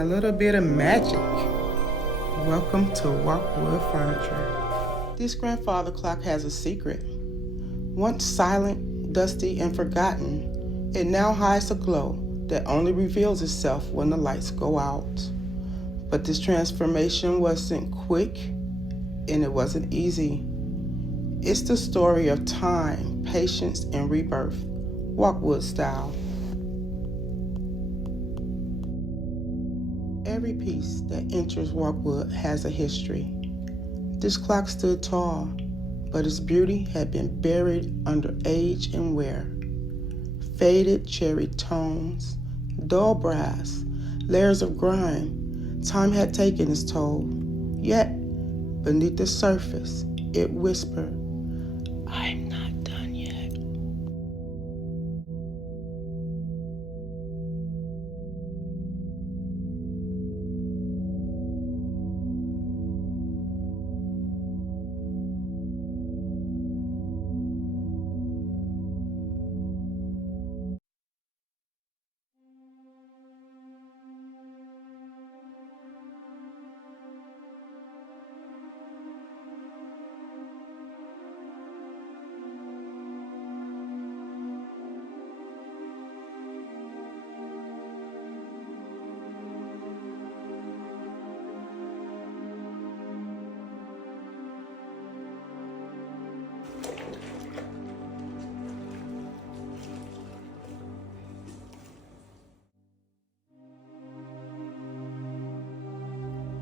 a little bit of magic. Welcome to Walkwood Furniture. This grandfather clock has a secret. Once silent, dusty, and forgotten, it now hides a glow that only reveals itself when the lights go out. But this transformation wasn't quick, and it wasn't easy. It's the story of time, patience, and rebirth, Walkwood style. Every piece that enters Walkwood has a history. This clock stood tall, but its beauty had been buried under age and wear. Faded cherry tones, dull brass, layers of grime, time had taken its toll. Yet, beneath the surface, it whispered, "I'm not done yet."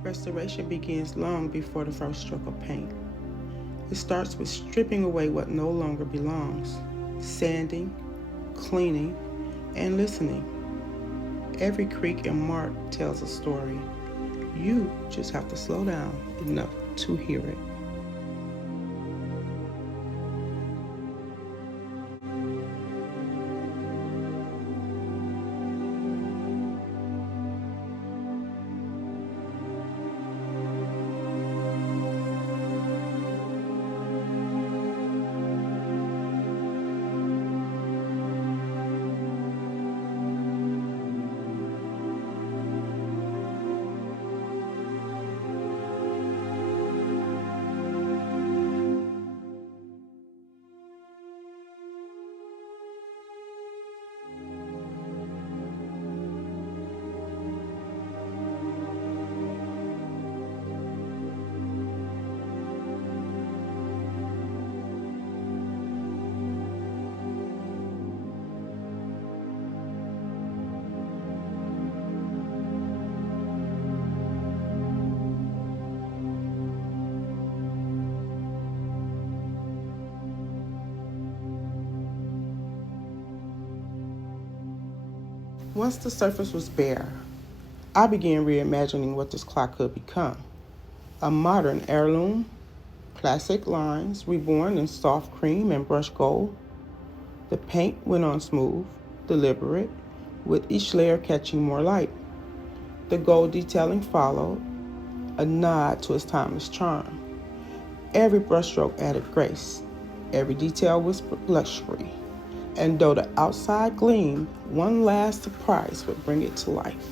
Restoration begins long before the first stroke of paint. It starts with stripping away what no longer belongs, sanding, cleaning, and listening. Every creak and mark tells a story. You just have to slow down enough to hear it. Once the surface was bare, I began reimagining what this clock could become. A modern heirloom, classic lines reborn in soft cream and brushed gold. The paint went on smooth, deliberate, with each layer catching more light. The gold detailing followed, a nod to its timeless charm. Every brushstroke added grace. Every detail whispered luxury. And though the outside gleamed, one last surprise would bring it to life.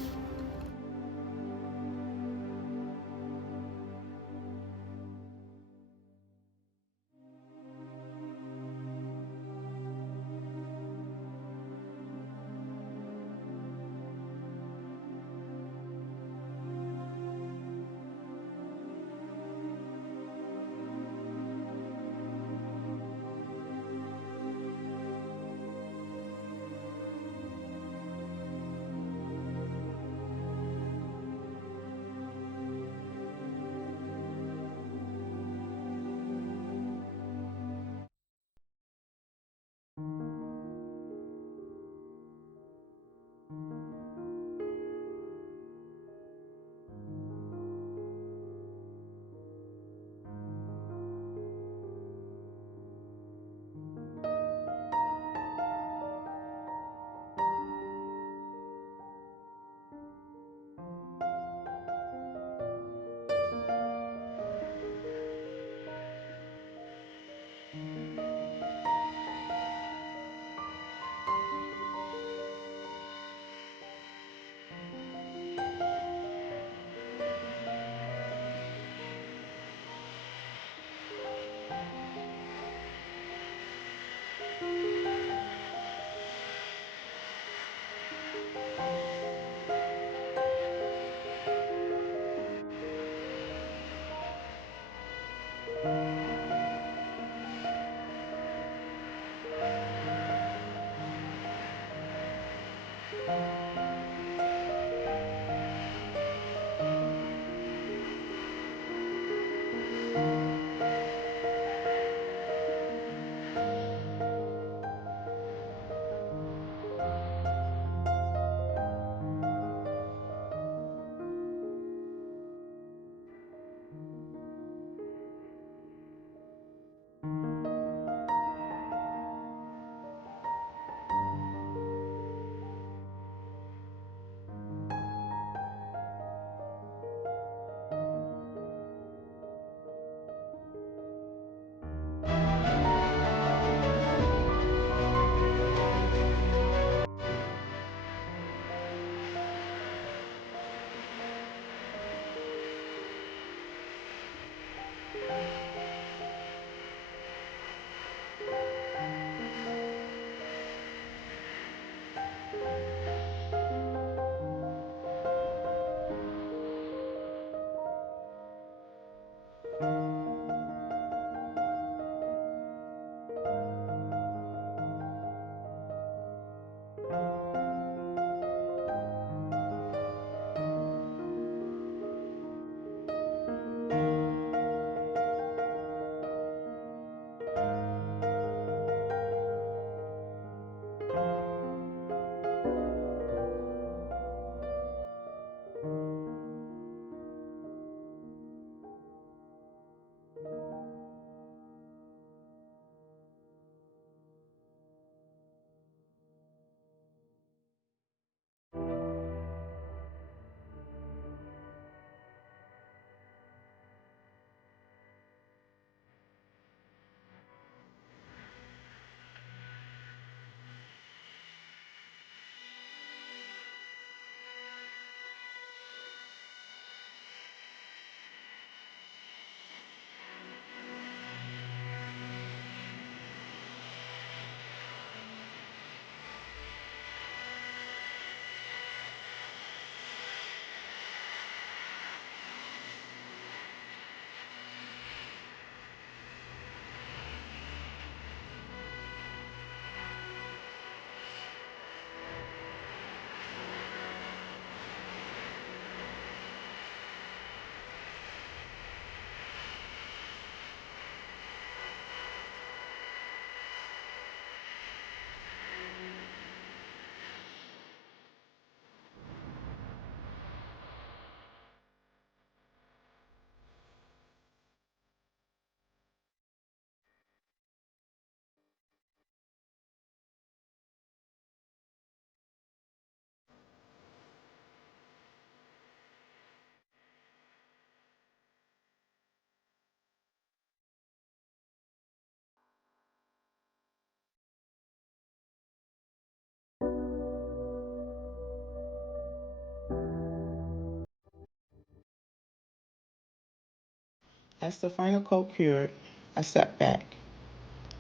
As the final coat cured, I sat back,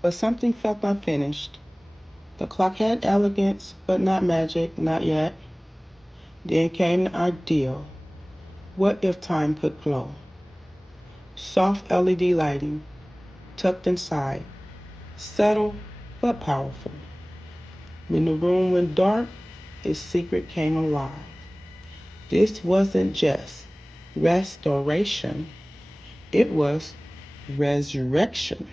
but something felt unfinished. The clock had elegance, but not magic, not yet. Then came the ideal. What if time could glow? Soft LED lighting, tucked inside, subtle but powerful. When the room went dark, its secret came alive. This wasn't just restoration, it was resurrection.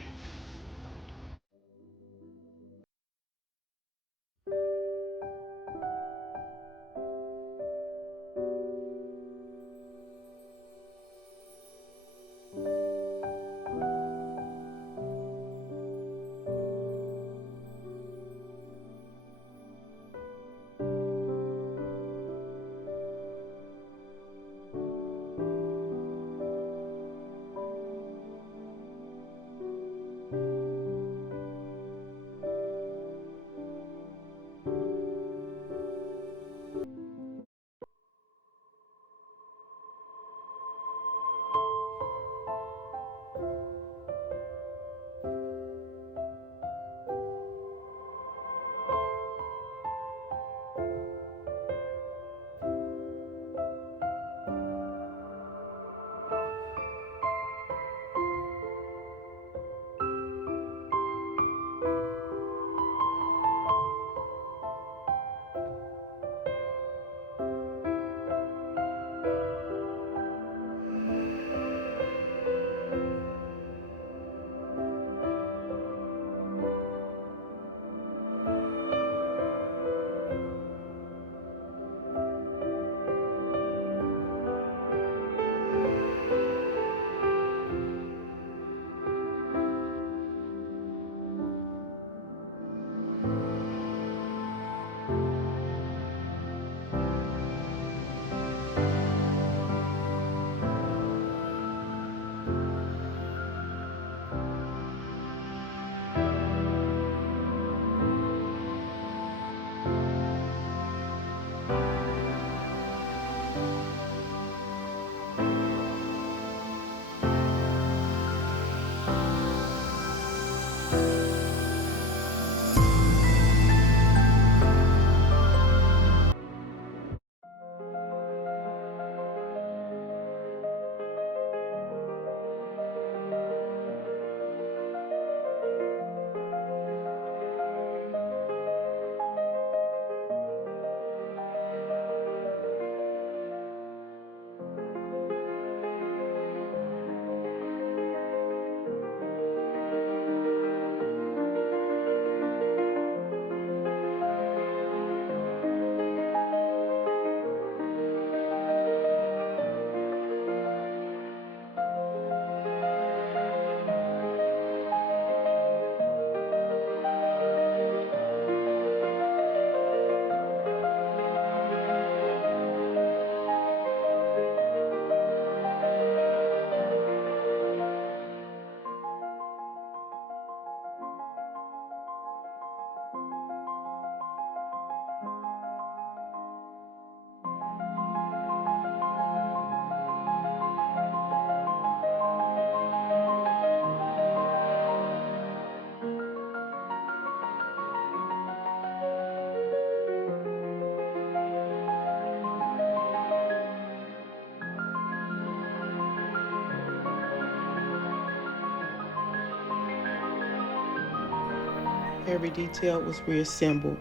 Every detail was reassembled.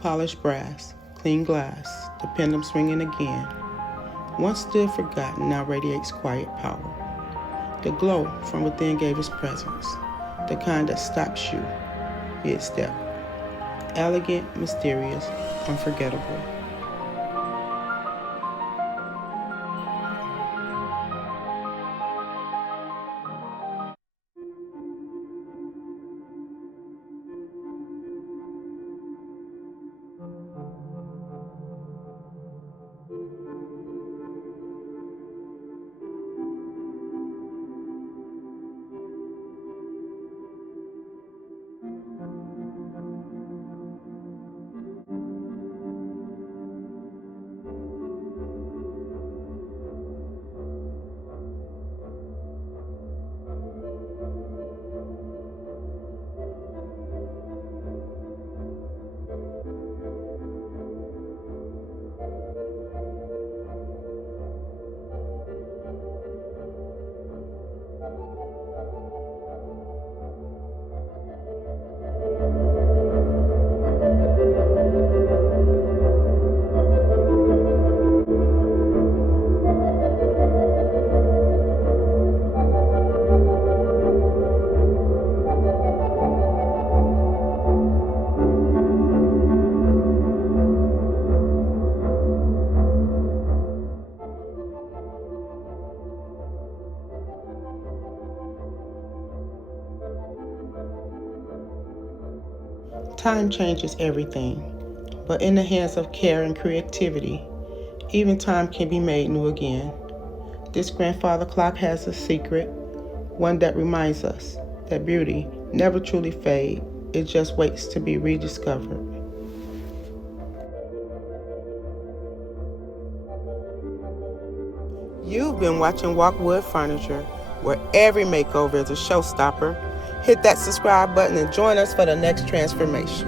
Polished brass, clean glass, the pendulum swinging again. Once stood forgotten, now radiates quiet power. The glow from within gave its presence, the kind that stops you mid-step. Elegant, mysterious, unforgettable. Time changes everything, but in the hands of care and creativity, even time can be made new again. This grandfather clock has a secret, one that reminds us that beauty never truly fades, it just waits to be rediscovered. You've been watching Walkwood Furniture, where every makeover is a showstopper. Hit that subscribe button and join us for the next transformation.